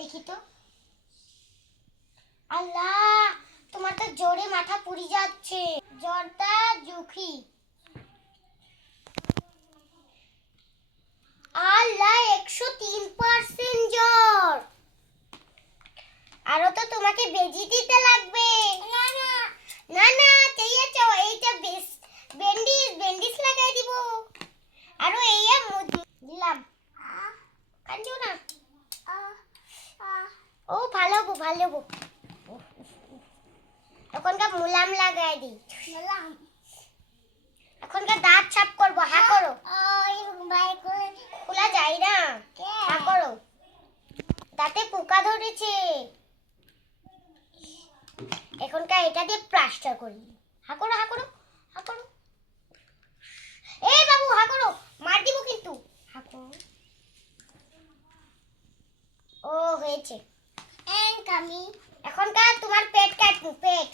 দেখি তো। আল্লাহ, তোমার তো জোরে মাথা পুড়ে যাচ্ছে। জ্বরটা জুখি। আল্লাহ, 103% জ্বর। আরো তো তোমাকে বেজি দিতে লাগবে। না না না না, চাইছো এইটা ব্যান্ডেজ লাগাই দিব। আরো এইয়া দিলাম। কাঁদিও না। ও ভালো হবো, ভালো হবো। এখনকার মুলাম লাগাই দি। মুলাম। এখনকার দাঁত সাফ করবো। হা করো। খোলা যায় না। হা করো। দাঁতে পোকা ধরেছে। এখনকার এটা দিয়ে প্লাস্টার করি। হা করো, হা করো, হা করো। এই বাবু, হা করো, মার দিব কিন্তু। হা করো। ও হয়েছে। এখনকার তোমার পেট কাটবো, পেট।